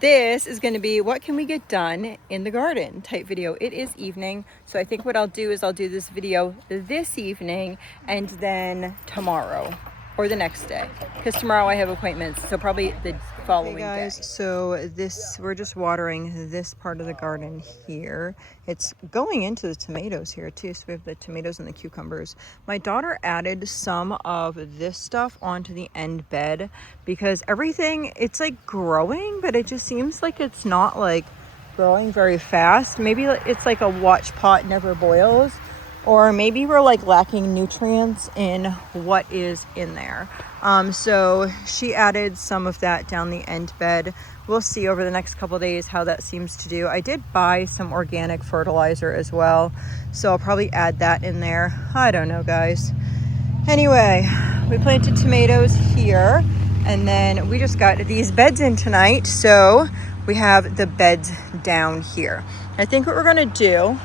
this is going to be what can we get done in the garden type video. It is evening, so I think what I'll do is I'll do this video this evening and then tomorrow or the next day, because tomorrow I have appointments, so probably the following day. So we're just watering this part of the garden here. It's going into the tomatoes here too, so we have the tomatoes and the cucumbers. My daughter added some of this stuff onto the end bed because everything, it's like growing, but it just seems like it's not like growing very fast. Maybe it's like a watch pot never boils, or maybe we're like lacking nutrients in what is in there. So she added some of that down the end bed. We'll see over the next couple of days how that seems to do. I did buy some organic fertilizer as well, so I'll probably add that in there. I don't know, guys. Anyway, we planted tomatoes here, and then we just got these beds in tonight, so we have the beds down here. I think what we're gonna do,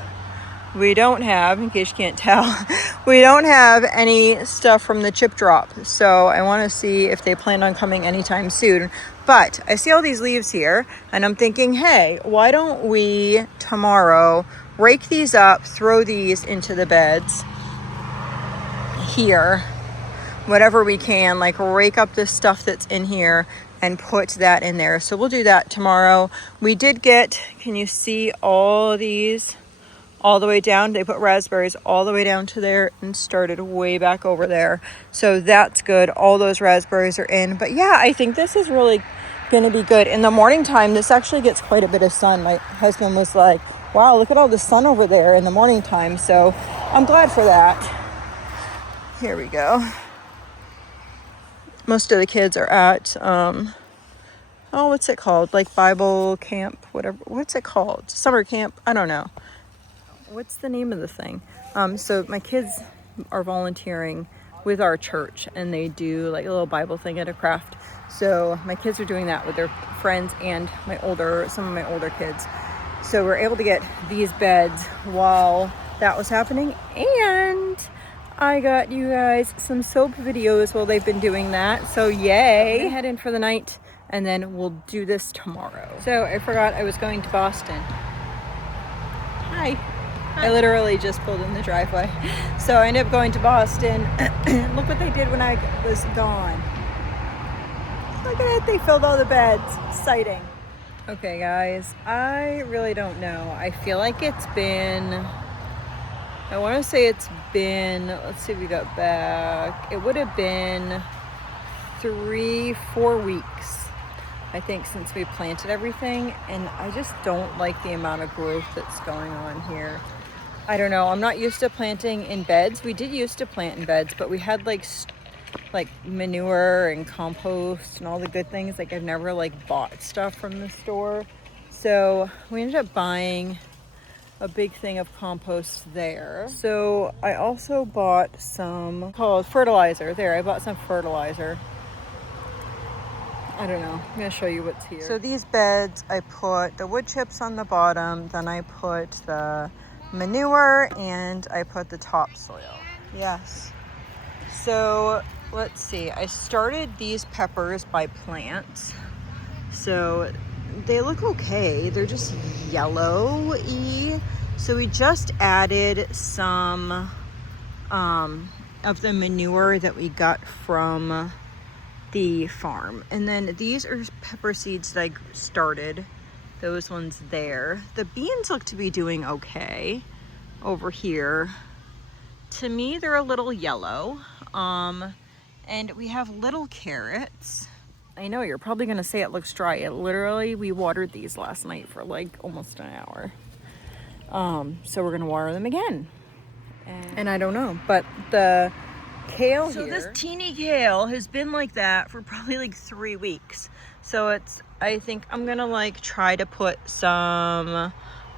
we don't have, in case you can't tell, we don't have any stuff from the chip drop. So I want to see if they plan on coming anytime soon. But I see all these leaves here and I'm thinking, hey, why don't we tomorrow rake these up, throw these into the beds here, whatever we can, like rake up this stuff that's in here and put that in there. So we'll do that tomorrow. We did get, can you see all these? All the way down. They put raspberries all the way down to there and started way back over there. So that's good. All those raspberries are in. But yeah, I think this is really going to be good. In the morning time, this actually gets quite a bit of sun. My husband was like, wow, look at all the sun over there in the morning time. So I'm glad for that. Here we go. Most of the kids are at, what's it called? Like Bible camp, whatever. What's it called? Summer camp? I don't know. What's the name of the thing? So my kids are volunteering with our church and they do like a little Bible thing at a craft. So my kids are doing that with their friends and some of my older kids. So we're able to get these beds while that was happening. And I got you guys some soap videos while they've been doing that. So yay. Head in for the night and then we'll do this tomorrow. So I forgot I was going to Boston. Hi. I literally just pulled in the driveway. So I ended up going to Boston. Look what they did when I was gone. Look at it, they filled all the beds. Exciting. Okay guys, I really don't know. I feel like it's been, let's see, we got back. It would have been 3-4 weeks, I think, since we planted everything. And I just don't like the amount of growth that's going on here. I don't know. I'm not used to planting in beds. We did used to plant in beds, but we had like manure and compost and all the good things. Like I've never like bought stuff from the store. So we ended up buying a big thing of compost there. So I also bought some called fertilizer. There, I bought some fertilizer. I don't know. I'm going to show you what's here. So these beds, I put the wood chips on the bottom, then I put the manure, and I put the topsoil. Yes. So let's see. I started these peppers by plants. So they look okay. They're just yellow-y. So we just added some of the manure that we got from the farm. And then these are pepper seeds that I started. Those ones there. The beans look to be doing okay over here. To me, they're a little yellow. And we have little carrots. I know you're probably gonna say it looks dry. We watered these last night for like almost an hour. So we're gonna water them again. And I don't know, but the kale here. So this teeny kale has been like that for probably like 3 weeks. So I think I'm gonna like try to put some,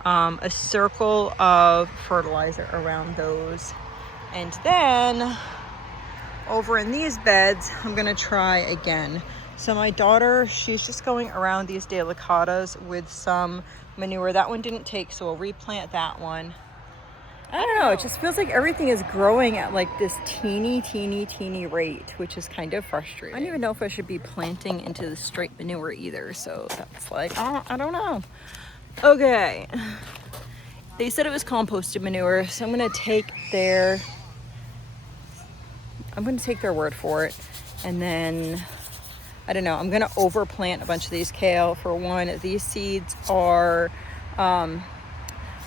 a circle of fertilizer around those. And then over in these beds, I'm gonna try again. So my daughter, she's just going around these delicatas with some manure. That one didn't take, so we'll replant that one. I don't know, it just feels like everything is growing at like this teeny rate, which is kind of frustrating. I don't even know if I should be planting into the straight manure either, so that's like, oh, I don't know. Okay, they said it was composted manure, so I'm gonna take their word for it, and then I don't know, I'm gonna overplant a bunch of these kale. For one, these seeds are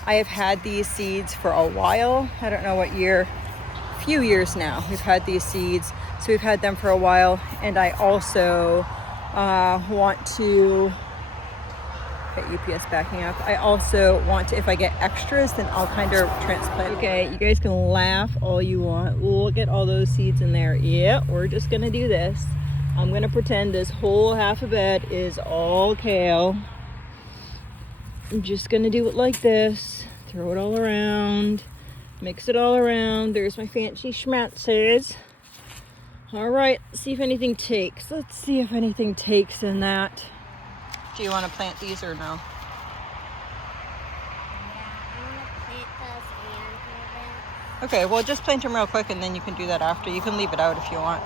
I have had these seeds for a while. I don't know what year, a few years now we've had these seeds, so we've had them for a while. And I also want to get UPS backing up. I also want to, if I get extras, then I'll kind of transplant. Okay, you guys can laugh all you want. Look at all those seeds in there. Yeah, we're just gonna do this. I'm gonna pretend this whole half a bed is all kale. I'm just gonna do it like this. Throw it all around. Mix it all around. There's my fancy schmatzers. All right, let's see if anything takes. Let's see if anything takes in that. Do you want to plant these or no? Yeah, I want to plant those and Okay, well just plant them real quick and then you can do that after. You can leave it out if you want.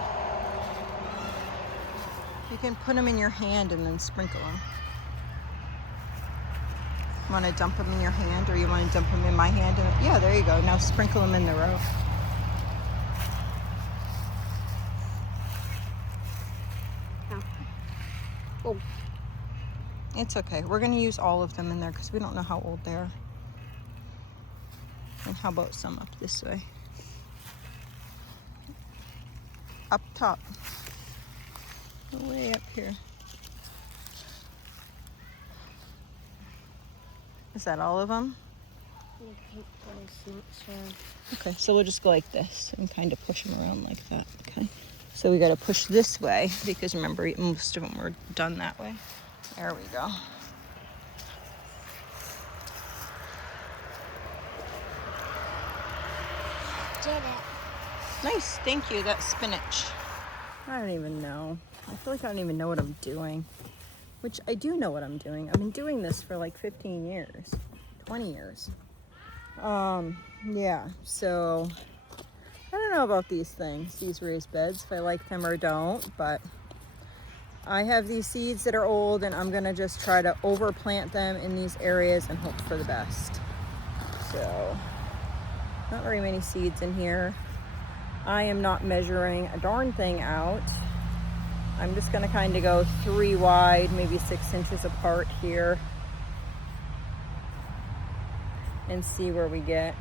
You can put them in your hand and then sprinkle them. Want to dump them in your hand, or you want to dump them in my hand? Yeah, there you go. Now sprinkle them in the row. Oh. It's okay. We're going to use all of them in there because we don't know how old they are. And how about some up this way? Up top. Way up here. Is that all of them? Okay, so we'll just go like this and kind of push them around like that. Okay, so we got to push this way because remember, most of them were done that way. There we go. Did it. Nice, thank you. That's spinach. I don't even know. I feel like I don't even know what I'm doing. Which I do know what I'm doing. I've been doing this for like 15 years, 20 years. Yeah, so I don't know about these things, these raised beds, if I like them or don't, but I have these seeds that are old and I'm gonna just try to overplant them in these areas and hope for the best. So, not very many seeds in here. I am not measuring a darn thing out. I'm just gonna kind of go 3 wide, maybe 6 inches apart here and see where we get.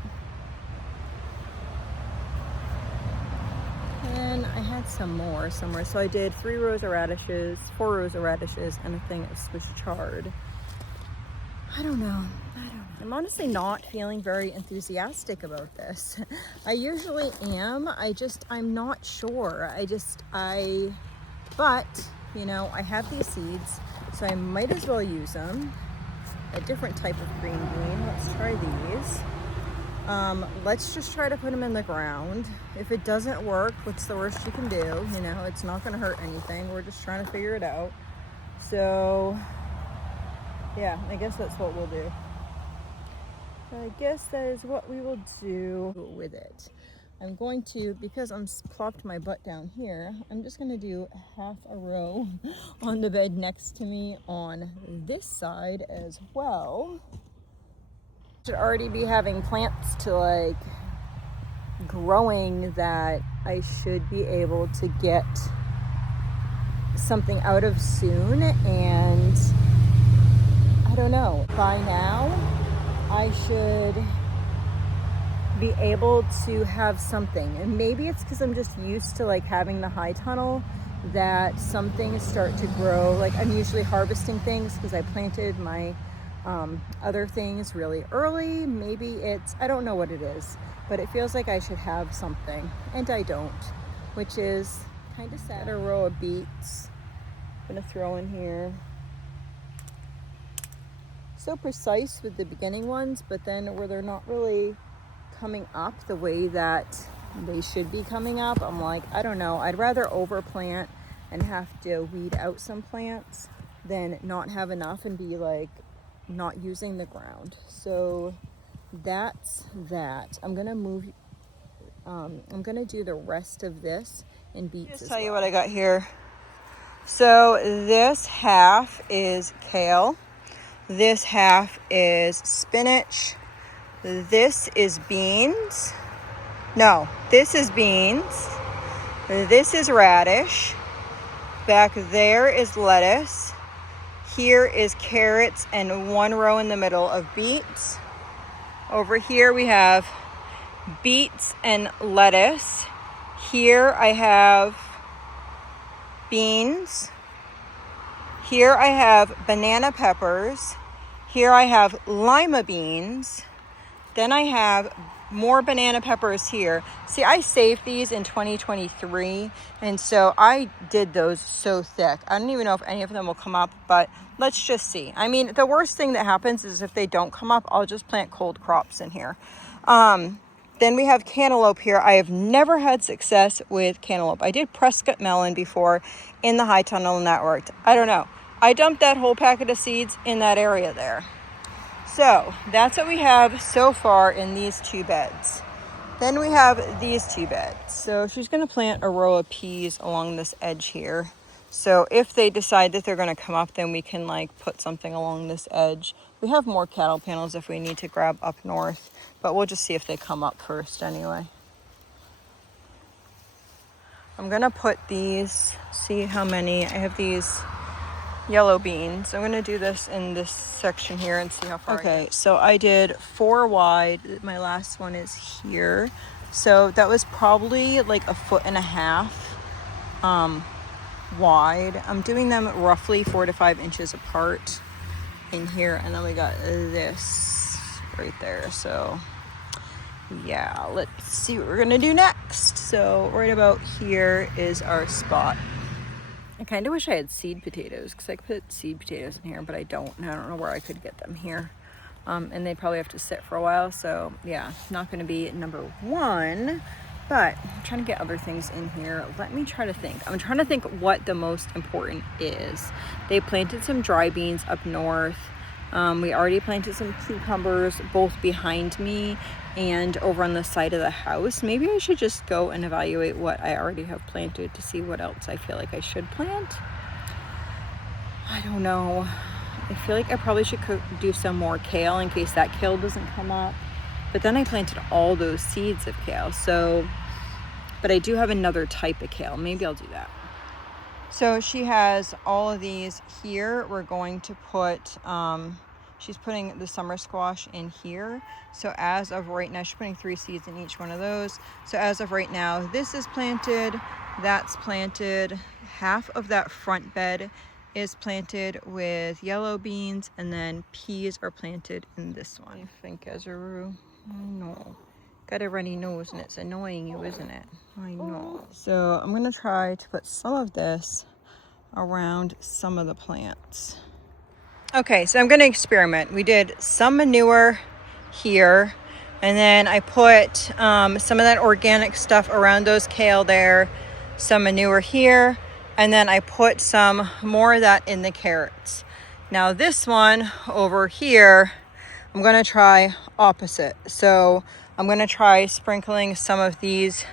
And I had some more somewhere. So I did 3 rows of radishes, 4 rows of radishes, and a thing of Swiss chard. I don't know. I'm honestly not feeling very enthusiastic about this. I usually am. I'm not sure. But, you know, I have these seeds, so I might as well use them. A different type of green bean. Let's try these. Let's just try to put them in the ground. If it doesn't work, what's the worst you can do? You know, it's not going to hurt anything. We're just trying to figure it out. So, yeah, I guess that's what we'll do. I guess that is what we will do with it. I'm going to, because I'm plopped my butt down here, I'm just going to do half a row on the bed next to me on this side as well. Should already be having plants to like growing that I should be able to get something out of soon, and I don't know, by now I should be able to have something. And maybe it's because I'm just used to like having the high tunnel that some things start to grow. Like I'm usually harvesting things because I planted my other things really early. Maybe it's, I don't know what it is, but it feels like I should have something and I don't, which is kind of sad. A row of beets I'm gonna throw in here. So precise with the beginning ones, but then where they're not really coming up the way that they should be coming up, I'm like, I don't know, I'd rather overplant and have to weed out some plants than not have enough and be like not using the ground. So that's that. I'm gonna move. I'm gonna do the rest of this in beets. Just tell you what I got here. So this half is kale. This half is spinach. This is beans. No, this is beans. This is radish. Back there is lettuce. Here is carrots and one row in the middle of beets. Over here we have beets and lettuce. Here I have beans. Here I have banana peppers. Here I have lima beans. Then I have more banana peppers here. See, I saved these in 2023, and so I did those so thick. I don't even know if any of them will come up, but let's just see. I mean, the worst thing that happens is if they don't come up, I'll just plant cold crops in here. Then we have cantaloupe here. I have never had success with cantaloupe. I did Prescott melon before in the high tunnel, and that worked. I don't know. I dumped that whole packet of seeds in that area there. So that's what we have so far in these two beds. Then we have these two beds. So she's going to plant a row of peas along this edge here. So if they decide that they're going to come up, then we can like put something along this edge. We have more cattle panels if we need to grab up north, but we'll just see if they come up first anyway. I'm going to put these, see how many. I have these yellow beans. I'm going to do this in this section here and see how far. Okay, so I did 4 wide. My last one is here. So that was probably like 1.5 feet wide. I'm doing them roughly 4 to 5 inches apart in here. And then we got this right there. So yeah, let's see what we're going to do next. So right about here is our spot. I kind of wish I had seed potatoes because I could put seed potatoes in here, but I don't. And I don't know where I could get them here. And they probably have to sit for a while. So yeah, not going to be number 1, but I'm trying to get other things in here. Let me try to think. I'm trying to think what the most important is. They planted some dry beans up north. We already planted some cucumbers both behind me and over on the side of the house. Maybe I should just go and evaluate what I already have planted to see what else I feel like I should plant. I don't know. I feel like I probably should do some more kale in case that kale doesn't come up. But then I planted all those seeds of kale. So, but I do have another type of kale. Maybe I'll do that. So she has all of these here. We're going to put, she's putting the summer squash in here. So as of right now, she's putting 3 seeds in each one of those. So as of right now, this is planted, that's planted. Half of that front bed is planted with yellow beans, and then peas are planted in this one. I think, Azariah, I know. Got a runny nose and it's annoying you, isn't it? I know. So I'm gonna try to put some of this around some of the plants. Okay, so I'm gonna experiment. We did some manure here, and then I put some of that organic stuff around those kale there, some manure here, and then I put some more of that in the carrots. Now this one over here, I'm gonna try opposite. So I'm gonna try sprinkling some of these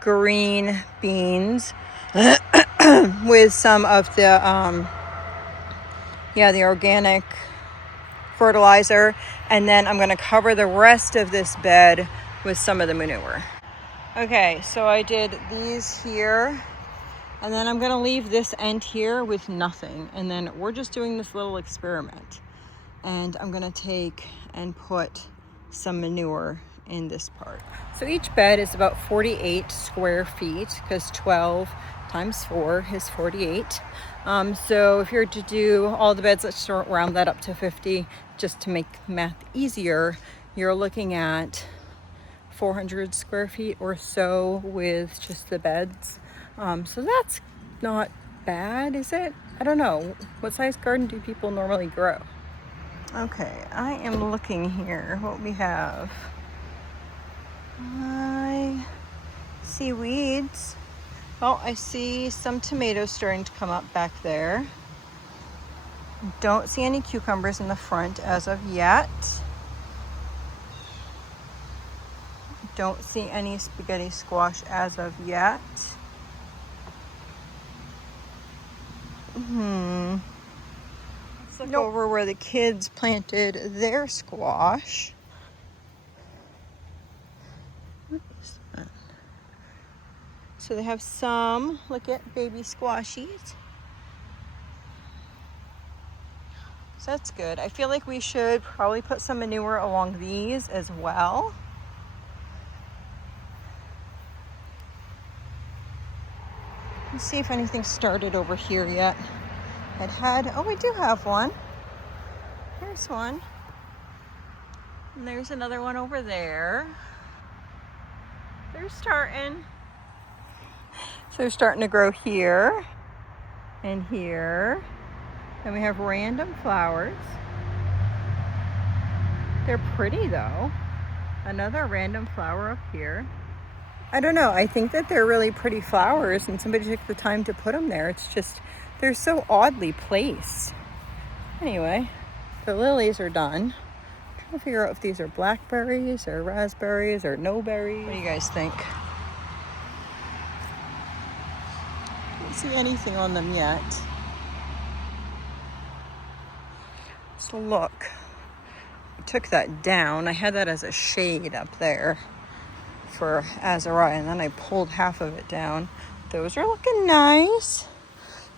green beans with some of the the organic fertilizer, and then I'm going to cover the rest of this bed with some of the manure. Okay, so I did these here, and then I'm going to leave this end here with nothing, and then we're just doing this little experiment, and I'm going to take and put some manure in this part. So each bed is about 48 square feet because 12 times 4 is 48. So if you're to do all the beds, let's round that up to 50 just to make math easier. You're looking at 400 square feet or so with just the beds. So that's not bad, is it? I don't know. What size garden do people normally grow? Okay, I am looking here what we have. I see weeds. Oh, I see some tomatoes starting to come up back there. Don't see any cucumbers in the front as of yet. Don't see any spaghetti squash as of yet. Let's look over where the kids planted their squash. What is that? So they have some, look at baby squashies. So that's good. I feel like we should probably put some manure along these as well. Let's see if anything started over here yet. Oh, we do have one. Here's one. And there's another one over there. They're starting. So they're starting to grow here and here. And we have random flowers. They're pretty though. Another random flower up here. I don't know, I think that they're really pretty flowers and somebody took the time to put them there. It's just, they're so oddly placed. Anyway, the lilies are done. I'm trying to figure out if these are blackberries or raspberries or no berries. What do you guys think? Don't see anything on them yet. Let's look. I took that down. I had that as a shade up there for Azariah, and then I pulled half of it down. Those are looking nice.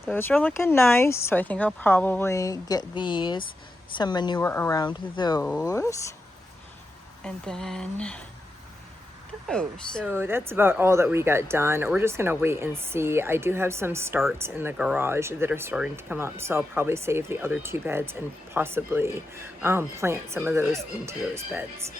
Those are looking nice. So I think I'll probably get these, some manure around those. And then those. So that's about all that we got done. We're just gonna wait and see. I do have some starts in the garage that are starting to come up, so I'll probably save the other two beds and possibly plant some of those into those beds.